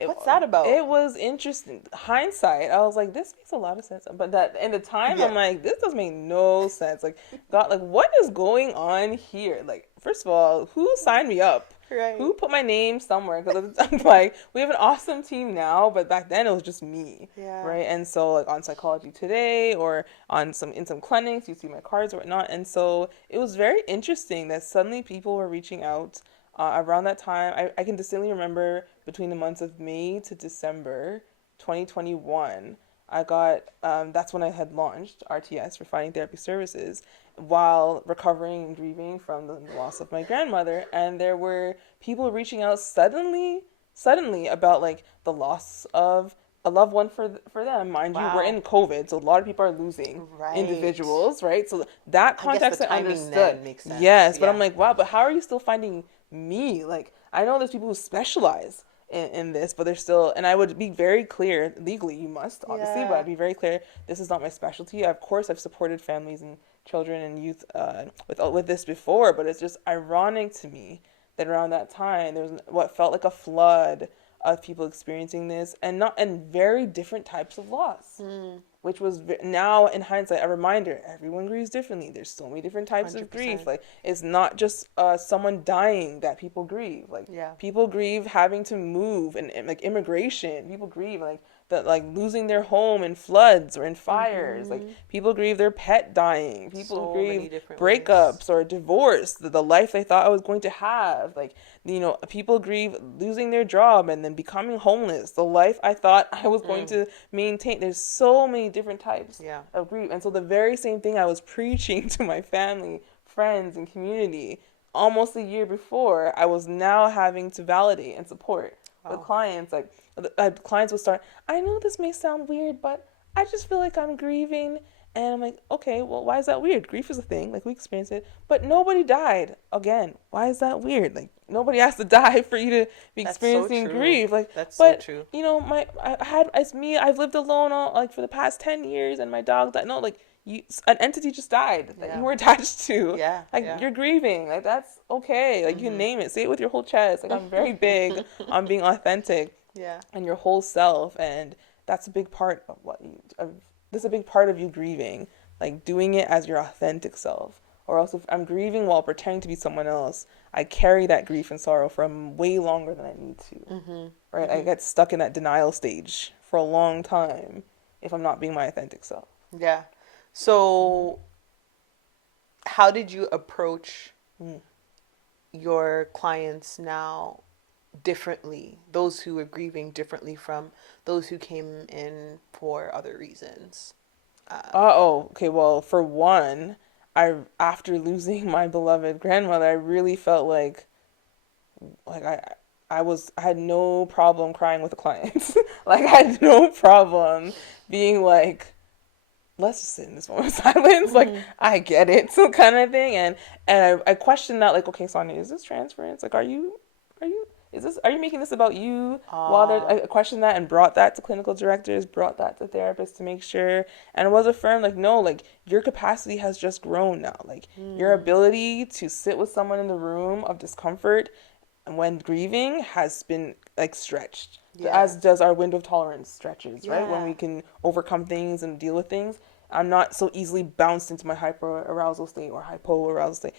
what's that about? It was interesting. Hindsight, I was like, this makes a lot of sense. But that in the time, I'm like, this doesn't make no sense. Like, God, like, what is going on here? Like, first of all, who signed me up? Right. Who put my name somewhere? Because I'm like, we have an awesome team now, but back then it was just me. Yeah. Right. And so, like, on Psychology Today or in some clinics, you see my cards or whatnot. And so it was very interesting that suddenly people were reaching out around that time. I can distinctly remember between the months of May to December 2021, I got, that's when I had launched RTS, Refining Therapy Services, while recovering and grieving from the loss of my grandmother. And there were people reaching out suddenly about like the loss of a loved one for them. Mind you, we're in COVID, so a lot of people are losing individuals, right? So that context I understood. Makes sense. Yes, but I'm like, wow, but how are you still finding me? Like, I know there's people who specialize in this, but they're still, and I would be very clear, legally you must, obviously, but I'd be very clear, this is not my specialty. Of course, I've supported families and children and youth with this before, but it's just ironic to me that around that time, there was what felt like a flood of people experiencing this, and very different types of loss. Which was now in hindsight a reminder, everyone grieves differently. There's so many different types 100%. of grief. Like, it's not just someone dying that people grieve. Like, people grieve having to move, and like immigration. People grieve like that, like losing their home in floods or in fires. Like, people grieve their pet dying. People grieve breakups or divorce, the life they thought I was going to have. Like, people grieve losing their job and then becoming homeless, the life I thought I was going to maintain. There's so many different types of grief. And so the very same thing I was preaching to my family, friends, and community almost a year before, I was now having to validate and support with clients. Like, clients would start, I know this may sound weird, but I just feel like I'm grieving. And I'm like, okay, well, why is that weird? Grief is a thing. Like, we experience it. But nobody died. Again, why is that weird? Like, nobody has to die for you to be experiencing grief. Like, that's so true. I've lived alone for the past 10 years, and my dog died. No, like, an entity just died that you were attached to. You're grieving. Like, that's okay. Like, you can name it. Say it with your whole chest. Like, I'm very big on being authentic. And your whole self. And that's a big part of that's a big part of you grieving, like doing it as your authentic self. Or else if I'm grieving while pretending to be someone else, I carry that grief and sorrow for way longer than I need to. Right? I get stuck in that denial stage for a long time if I'm not being my authentic self. Yeah. So how did you approach your clients now differently, those who were grieving differently from those who came in for other reasons? Okay. Well, for one, after losing my beloved grandmother, I really felt like I had no problem crying with the clients. Like, I had no problem being like, let's just sit in this moment of silence. Like, I get it, so kind of thing. And I questioned that, like, okay, Saunia, is this transference? Like, are you making this about you? I questioned that and brought that to clinical directors, brought that to therapists to make sure, and it was affirmed, like, no, like, your capacity has just grown now. Like, your ability to sit with someone in the room of discomfort when grieving has been, like, stretched. As does our window of tolerance stretches, right? When we can overcome things and deal with things. I'm not so easily bounced into my hyper-arousal state or hypo-arousal state.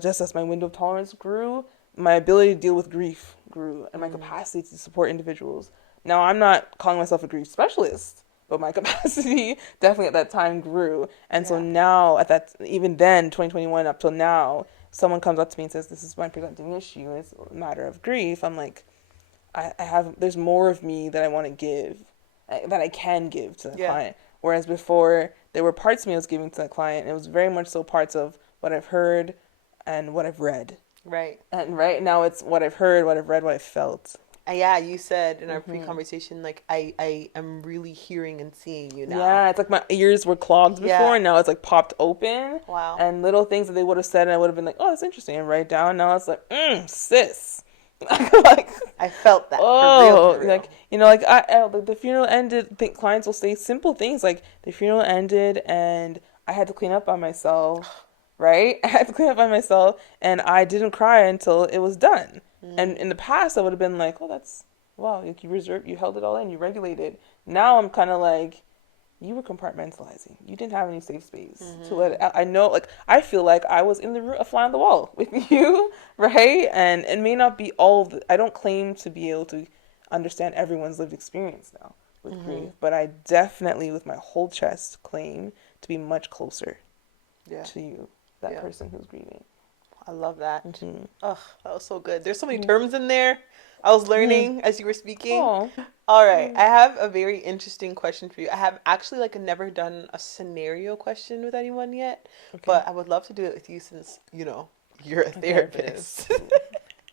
Just as my window of tolerance grew, my ability to deal with grief grew, and my capacity to support individuals. Now, I'm not calling myself a grief specialist, but my capacity definitely at that time grew. And so now, even then, 2021 up till now, someone comes up to me and says, this is my presenting issue, it's a matter of grief. I'm like, there's more of me that I want to give, that I can give to the client. Whereas before, there were parts of me I was giving to the client, and it was very much so parts of what I've heard and what I've read. Right. And right now it's what I've heard, what I've read, what I've felt. Yeah, you said in our pre-conversation, like, I am really hearing and seeing you now. Yeah, it's like my ears were clogged before, and now it's like popped open. Wow. And little things that they would have said, and I would have been like, oh, that's interesting, and write down. Now it's like, sis. Like, I felt that. For real. Like, the funeral ended. Clients will say simple things like, the funeral ended and I had to clean up by myself. Right? I had to clean up by myself, and I didn't cry until it was done. And in the past, I would have been like, oh, that's, wow, you held it all in, you regulated. Now I'm kind of like, you were compartmentalizing. You didn't have any safe space to let it out. I know, like, I feel like I was in the room, a fly on the wall with you, right? And it may not be I don't claim to be able to understand everyone's lived experience now with grief, but I definitely, with my whole chest, claim to be much closer to you, that person who's grieving. I love that. Oh, that was so good. There's so many terms in there I was learning as you were speaking. All right. I have a very interesting question for you. I have actually never done a scenario question with anyone yet, but I would love to do it with you since, you're a therapist.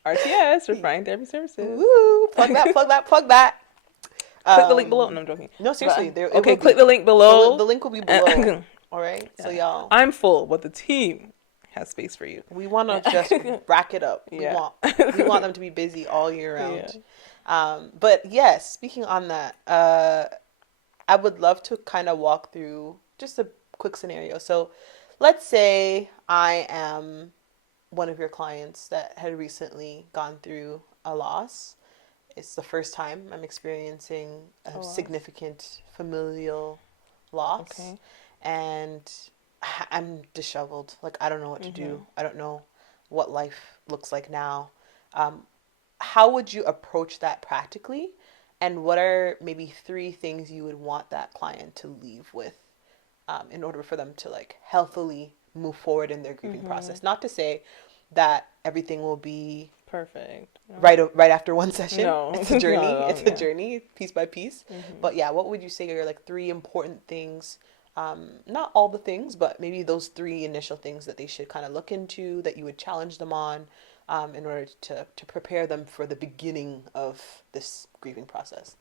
RTS, Refined Therapy Services. Woo! Plug that. Click the link below. No, I'm joking. No, seriously. Click the link below. The link will be below. All right? Yeah. So, y'all. I'm full, but the team has space for you. We want to just rack it up. We want them to be busy all year round. But yes, speaking on that, I would love to kind of walk through just a quick scenario. So let's say I am one of your clients that had recently gone through a loss. it's the first time I'm experiencing a loss. significant familial loss. Okay. And I'm disheveled. Like, I don't know what to do. I don't know what life looks like now. How would you approach that practically? And what are maybe 3 things you would want that client to leave with in order for them to like healthily move forward in their grieving process? Not to say that everything will be perfect. No. Right after one session. No. It's a journey. No, it's a journey, piece by piece. But yeah, what would you say are like 3 important things? Not all the things, but maybe those 3 initial things that they should kind of look into, that you would challenge them on in order to prepare them for the beginning of this grieving process.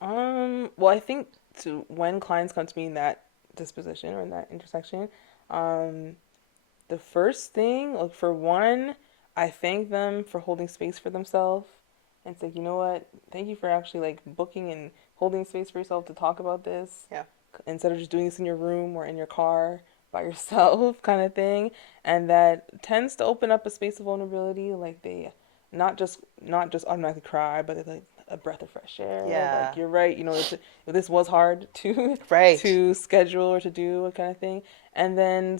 Well, I think when clients come to me in that disposition or in that intersection, the first thing, like for one, I thank them for holding space for themselves and say, you know what, thank you for actually like booking and holding space for yourself to talk about this. Yeah. Instead of just doing this in your room or in your car by yourself kind of thing. And that tends to open up a space of vulnerability. Like they not just automatically cry, but they're like a breath of fresh air. Yeah. Like you're right, this was hard to Right. to schedule or to do kind of thing. And then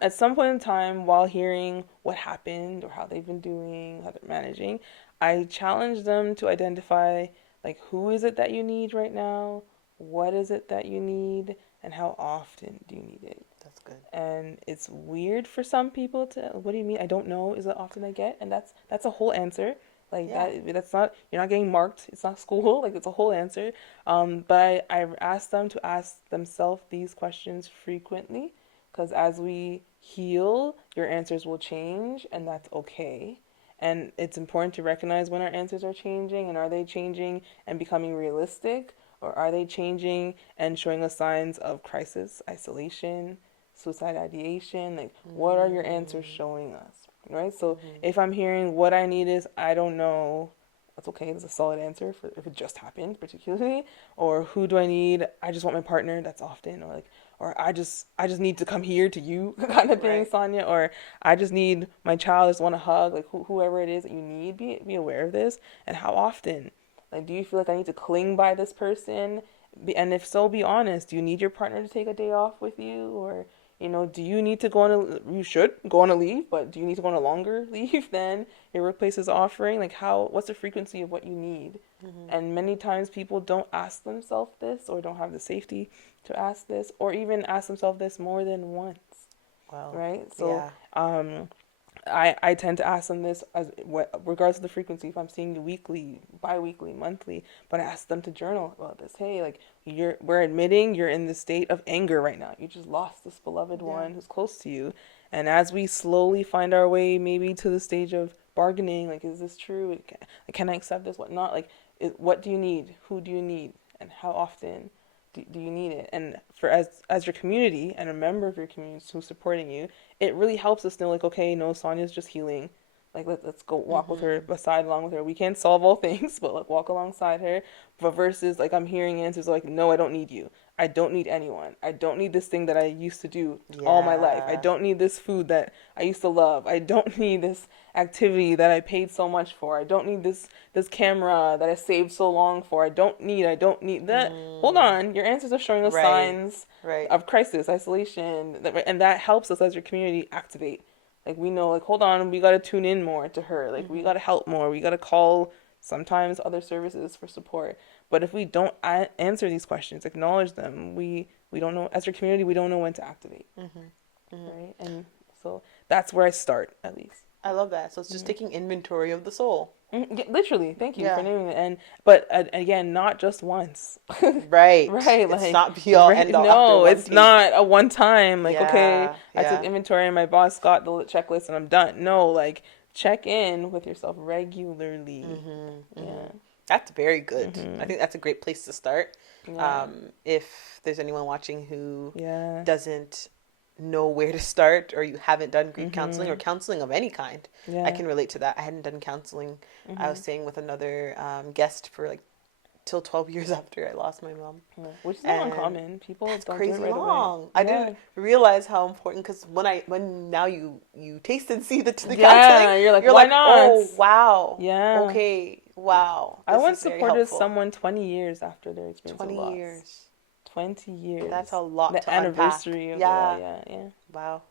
at some point in time, while hearing what happened or how they've been doing, how they're managing, I challenge them to identify like who is it that you need right now, what is it that you need, and how often do you need it. That's good. And it's weird for some people to, what do you mean? I don't know is that often I get, and that's a whole answer. Like that's not, you're not getting marked. It's not school. Like it's a whole answer. But I ask them to ask themselves these questions frequently, because as we heal, your answers will change, and that's okay. And it's important to recognize when our answers are changing, and are they changing and becoming realistic, or are they changing and showing us signs of crisis, isolation, suicide ideation? Like, what are your answers showing us? Right? So if I'm hearing what I need is, I don't know, that's okay. That's a solid answer for if it just happened, particularly. Or who do I need? I just want my partner. That's often. Or I just need to come here to you kind of thing, right. Saunia. Or I just need my child. I just want to hug. Like whoever it is that you need, be aware of this. And how often? Like, do you feel like I need to cling by this person? And if so, be honest. Do you need your partner to take a day off with you? Or, do you need to you should go on a leave, but do you need to go on a longer leave than your workplace is offering? Like, what's the frequency of what you need? And many times people don't ask themselves this, or don't have the safety to ask this, or even ask themselves this more than once. Wow. Right? So, I tend to ask them this regardless of the frequency, if I'm seeing you weekly, bi-weekly, monthly, but I ask them to journal about this. Hey, like we're admitting you're in the state of anger right now. You just lost this beloved one who's close to you. And as we slowly find our way maybe to the stage of bargaining, like, is this true? Can I accept this? What not? Like, what do you need? Who do you need? And how often do you need it? And as your community and a member of your community who's supporting you, it really helps us know, like, okay, no, Saunia's just healing. Like, let's go walk with her, along with her. We can't solve all things, but like walk alongside her. But versus like I'm hearing answers like, no, I don't need you. I don't need anyone. I don't need this thing that I used to do all my life. I don't need this food that I used to love. I don't need this activity that I paid so much for. I don't need this camera that I saved so long for. I don't need that. Hold on. Your answers are showing us signs of crisis, isolation, and that helps us as your community activate. Like, we know, like, hold on, we got to tune in more to her. Like, we got to help more. We got to call sometimes other services for support. But if we don't answer these questions, acknowledge them, we don't know, as your community, we don't know when to activate. Right? And so that's where I start, at least. I love that. So it's just taking inventory of the soul. Yeah, literally. Thank you for naming it. But again, not just once. Right. It's like, not be all end all. No, it's not a one time. Like, okay, I took inventory and my boss got the checklist and I'm done. No, like, check in with yourself regularly. Yeah. That's very good. I think that's a great place to start. Yeah. If there's anyone watching who doesn't know where to start, or you haven't done grief counseling or counseling of any kind, I can relate to that. I hadn't done counseling. I was staying with another guest for like till 12 years after I lost my mom, which is not uncommon. People don't crazy do it right long. away. I didn't realize how important, because when now you taste and see the counseling, you're like, why not? oh wow, yeah, okay, Wow. I This once is very supported helpful. someone 20 years after their experience of 20 loss. years. 20 years. That's a lot The to anniversary unpack. of Yeah. yeah. Wow.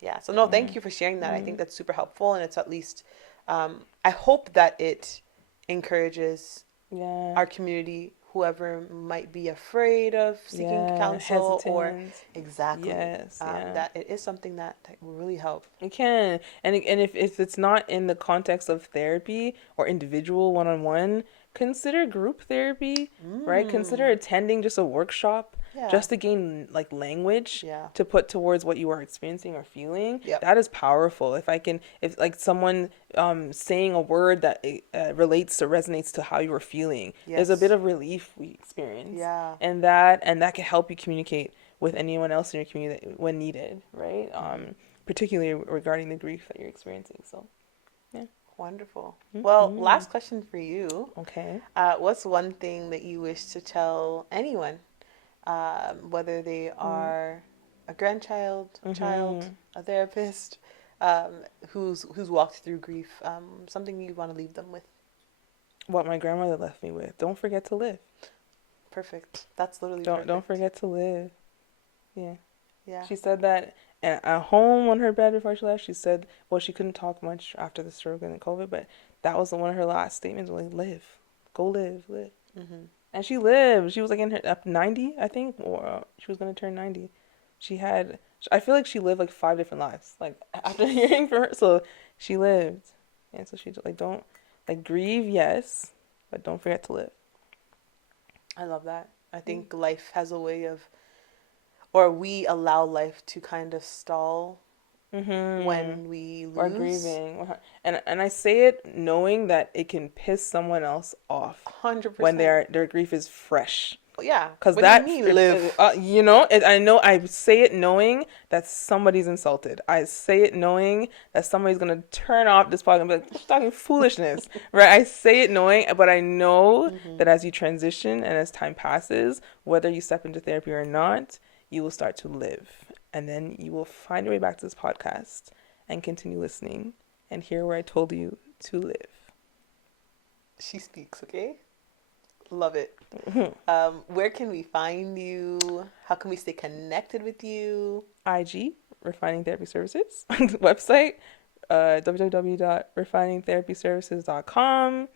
Yeah. So no, thank you for sharing that. I think that's super helpful, and it's at least I hope that it encourages Yeah. our community, whoever might be afraid of seeking counsel or hesitant. exactly Yes, that it is something that will really help. It can. And if it's not in the context of therapy or individual one-on-one, consider group therapy, right? Consider attending just a workshop Yeah. just to gain like language Yeah. to put towards what you are experiencing or feeling. Yep. That is powerful. If like someone saying a word that relates to resonates to how you are feeling, there's a Yes. bit of relief we experience. Yeah. And that can help you communicate with anyone else in your community when needed, right? Particularly regarding the grief that you're experiencing. So, yeah. Wonderful. Well, last question for you. Okay. What's one thing that you wish to tell anyone, whether they are a grandchild, a child, a therapist, who's walked through grief? Something you want to leave them with? What my grandmother left me with. Don't forget to live. Perfect. That's literally Don't perfect. forget to live. Yeah. Yeah. She said that at home on her bed before she left. She said, well, she couldn't talk much after the stroke and the COVID, but that was one of her last statements. Like, live, go live. And she lived. She was like in her up 90, I think, or she was gonna turn 90. I feel like she lived like 5 different lives. Like after hearing from her, so she lived, and so she like don't like grieve, yes, but don't forget to live. I love that. I think life has a way of, or we allow life to kind of stall when we lose. Or grieving. And I say it knowing that it can piss someone else off 100%. when their grief is fresh. Yeah. Because What that, do you mean, live? I know I say it knowing that somebody's insulted. I say it knowing that somebody's going to turn off this podcast and be like, she's talking foolishness, right? I say it knowing, but I know that as you transition and as time passes, whether you step into therapy or not, you will start to live. And then you will find your way back to this podcast and continue listening and hear where I told you to live. She speaks, okay? Love it. Where can we find you? How can we stay connected with you? IG, Refining Therapy Services. Website, www.refiningtherapyservices.com.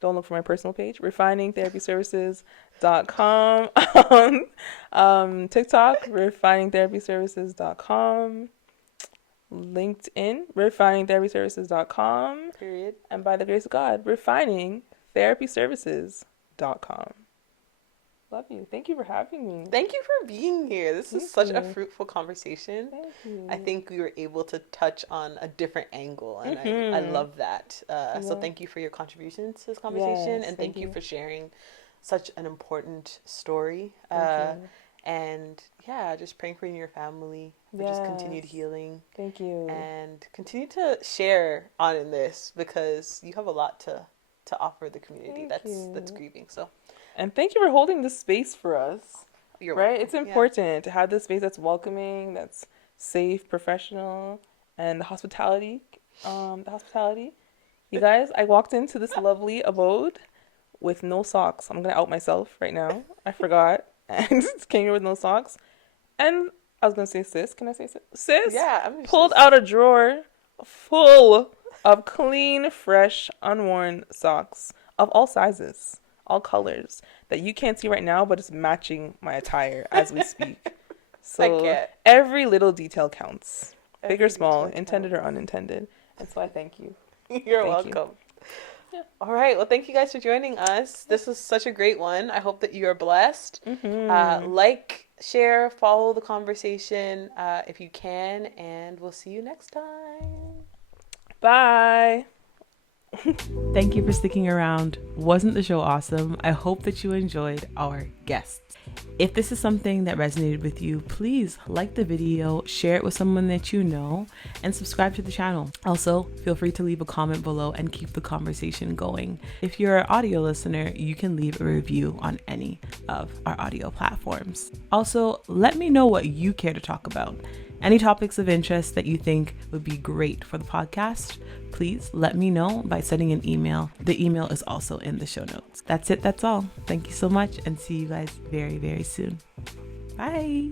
Don't look for my personal page, refiningtherapyservices.com. TikTok, refiningtherapyservices.com. LinkedIn, refiningtherapyservices.com. Period. And by the grace of God, refiningtherapyservices.com. Love you. Thank you for having me. Thank you for being here. This is such a fruitful conversation. Thank you. I think we were able to touch on a different angle, and I love that. So thank you for your contributions to this conversation, Yes, and thank you you for sharing such an important story. And yeah, just praying for you and your family for just continued healing. Thank you. And continue to share on in this, because you have a lot to offer the community that's grieving. So. And thank you for holding this space for us. You're right? welcome. It's important to have this space that's welcoming, that's safe, professional, and the hospitality. You guys, I walked into this lovely abode with no socks. I'm gonna out myself right now. I forgot and came here with no socks. And I was gonna say sis. Can I say sis? Sis? Yeah. Pulled out a drawer full of clean, fresh, unworn socks of all sizes, all colors, that you can't see right now, but it's matching my attire as we speak. So every little detail counts, big or small, intended or unintended. And so I thank you. You're welcome. Yeah. All right. Well, thank you guys for joining us. This was such a great one. I hope that you are blessed. Like, share, follow the conversation if you can, and we'll see you next time. Bye. Thank you for sticking around. Wasn't the show awesome? I hope that you enjoyed our guests. If this is something that resonated with you, please like the video, share it with someone that you know, and subscribe to the channel. Also, feel free to leave a comment below and keep the conversation going. If you're an audio listener, you can leave a review on any of our audio platforms. Also, let me know what you care to talk about. any topics of interest that you think would be great for the podcast, please let me know by sending an email. The email is also in the show notes. That's it. That's all. Thank you so much, and see you guys very, very soon. Bye.